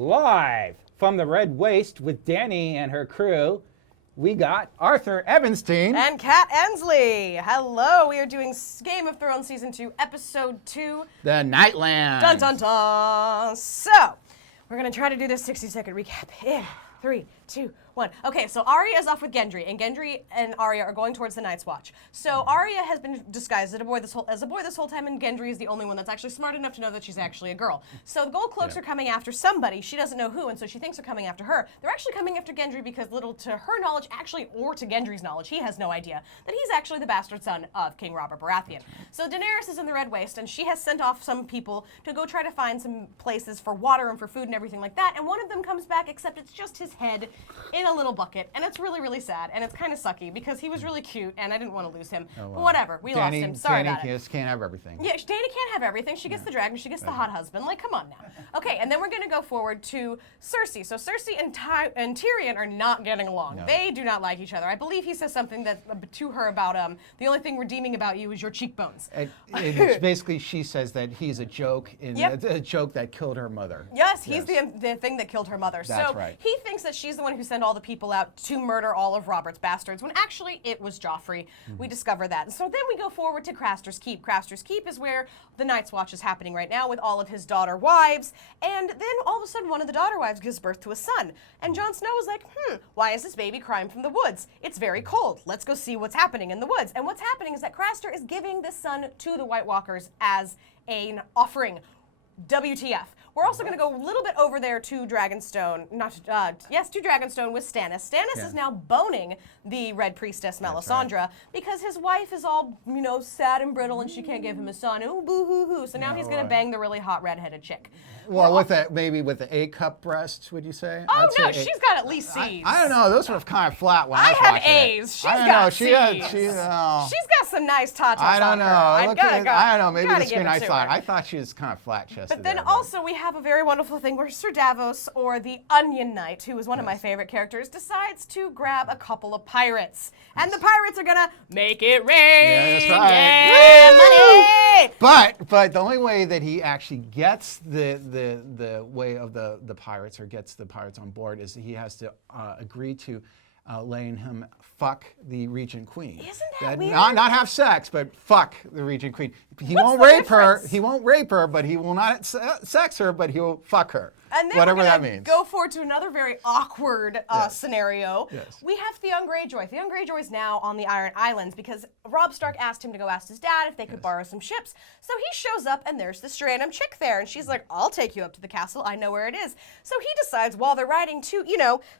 Live from the Red Waste with Danny and her crew, we got Arthur Evanstein. And Kat Ensley. Hello, we are doing Game of Thrones Season 2, Episode 2. The Nightland. Dun dun dun. So, we're going to try to do this 60-second recap in 3, 2, 1. Okay, so Arya is off with Gendry, and Gendry and Arya are going towards the Night's Watch. So Arya has been disguised as a boy this whole time, and Gendry is the only one that's actually smart enough to know that she's actually a girl. So the Gold Cloaks are coming after somebody. She doesn't know who, and so she thinks they're coming after her. They're actually coming after Gendry because little to her knowledge, actually, or to Gendry's knowledge, he has no idea that he's actually the bastard son of King Robert Baratheon. So Daenerys is in the Red Waste, and she has sent off some people to go try to find some places for water and for food and everything like that, and one of them comes back, except it's just his head in a little bucket, and it's really, really sad, and it's kind of sucky because he was really cute, and I didn't want to lose him. Oh, well. But whatever, we lost him. Sorry about it. Danny just can't have everything. Yeah, Danny can't have everything. She gets the dragon, she gets the hot husband. Like, come on now. Okay, and then we're going to go forward to Cersei. So Cersei and Tyrion are not getting along. No. They do not like each other. I believe he says something to her about the only thing redeeming about you is your cheekbones. It's basically, she says that he's a joke, a joke that killed her mother. Yes, he's the thing that killed her mother. That's so right. He thinks that she's the one who sent all the people out to murder all of Robert's bastards, when actually it was Joffrey. We discover that. And so then we go forward to Craster's Keep. Craster's Keep is where the Night's Watch is happening right now with all of his daughter wives. And then all of a sudden one of the daughter wives gives birth to a son. And Jon Snow is like, why is this baby crying from the woods? It's very cold. Let's go see what's happening in the woods. And what's happening is that Craster is giving this son to the White Walkers as an offering. WTF. We're also going to go a little bit over there to Dragonstone, to Dragonstone with Stannis. Stannis is now boning the Red Priestess Melisandre because his wife is all, sad and brittle and she can't give him a son. Ooh, boo-hoo-hoo. So now he's going to bang the really hot redheaded chick. Well, maybe with the A-cup breasts, would you say? Oh, no, she's got at least C's. I don't know. Those were kind of flat when I was have watching A's. it. She's got C's. She's got some nice tatas I don't know. I don't know. Maybe the screen I saw it. I thought she was kind of flat-chested. But then also we have a very wonderful thing where Sir Davos, or the Onion Knight, who is one of my favorite characters, decides to grab a couple of pirates. And the pirates are gonna make it rain. Yeah, that's right. Money! But the only way that he actually gets the way of the pirates, or gets the pirates on board, is he has to agree to letting him fuck the Regent Queen. Isn't that weird? Not have sex, but fuck the Regent Queen. He won't rape her. He won't rape her, but he will not sex her, but he will fuck her. And then whatever that we're means. Go forward to another very awkward scenario. Yes. We have Theon Greyjoy. Theon Greyjoy is now on the Iron Islands because Robb Stark asked him to go ask his dad if they could borrow some ships. So he shows up and there's this random chick there, and she's like, "I'll take you up to the castle. I know where it is." So he decides while they're riding to,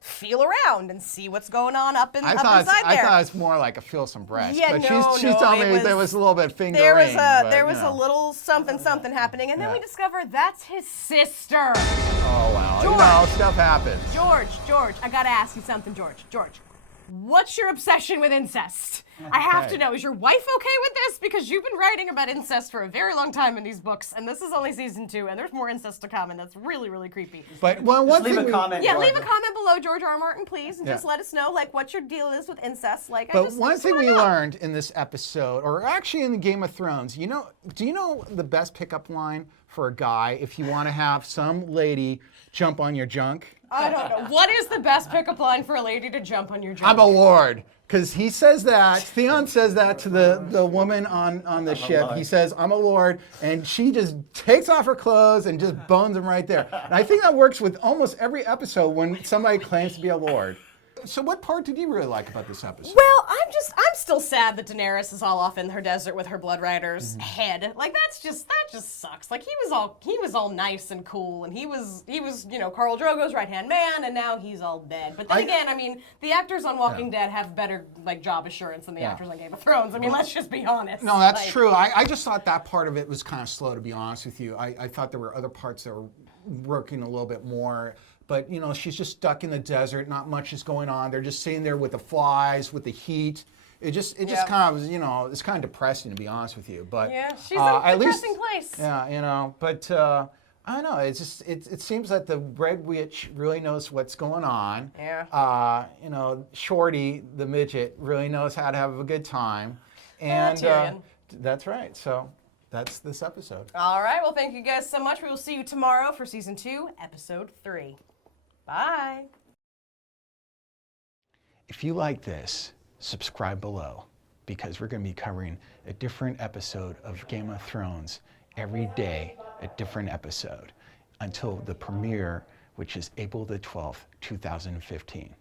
feel around and see what's going on up inside there. I thought it was more like a feel some breast. Yeah, but no, she's telling me there was a little bit fingering. There was a little something happening, and then we discover that's his sister. Oh wow. George. Stuff happens. George, I gotta ask you something, George. What's your obsession with incest? I have to know, is your wife okay with this? Because you've been writing about incest for a very long time in these books, and this is only season 2, and there's more incest to come, and that's really, really creepy. But one leave thing a comment. Yeah, leave a comment below, George R. R. Martin, please, and just let us know, what your deal is with incest. But one thing we learned in this episode, or actually in the Game of Thrones, do you know the best pickup line for a guy if you want to have some lady jump on your junk? I don't know. What is the best pickup line for a lady to jump on your junk? I'm a lord. Because he says that, Theon says that to the woman on the ship. He says, "I'm a lord," and she just takes off her clothes and just bones him right there. And I think that works with almost every episode when somebody claims to be a lord. So what part did you really like about this episode? Well, I'm still sad that Daenerys is all off in her desert with her Blood Rider's head. That just sucks. He was all nice and cool, and he was Khal Drogo's right-hand man, and now he's all dead. But then again, the actors on Walking Dead have better job assurance than the actors on Game of Thrones. Let's just be honest. No, that's true. I just thought that part of it was kind of slow, to be honest with you. I thought there were other parts that were working a little bit more. But, she's just stuck in the desert. Not much is going on. They're just sitting there with the flies, with the heat. It just kind of was, it's kind of depressing, to be honest with you. But yeah, she's in a depressing place. Yeah, but I don't know. It seems that the Red Witch really knows what's going on. Yeah. Shorty, the midget, really knows how to have a good time. And Tyrion. that's right. So that's this episode. All right, well, thank you guys so much. We will see you tomorrow for Season 2, Episode 3. Bye. If you like this, subscribe below, because we're going to be covering a different episode of Game of Thrones every day, a different episode, until the premiere, which is April the 12th, 2015.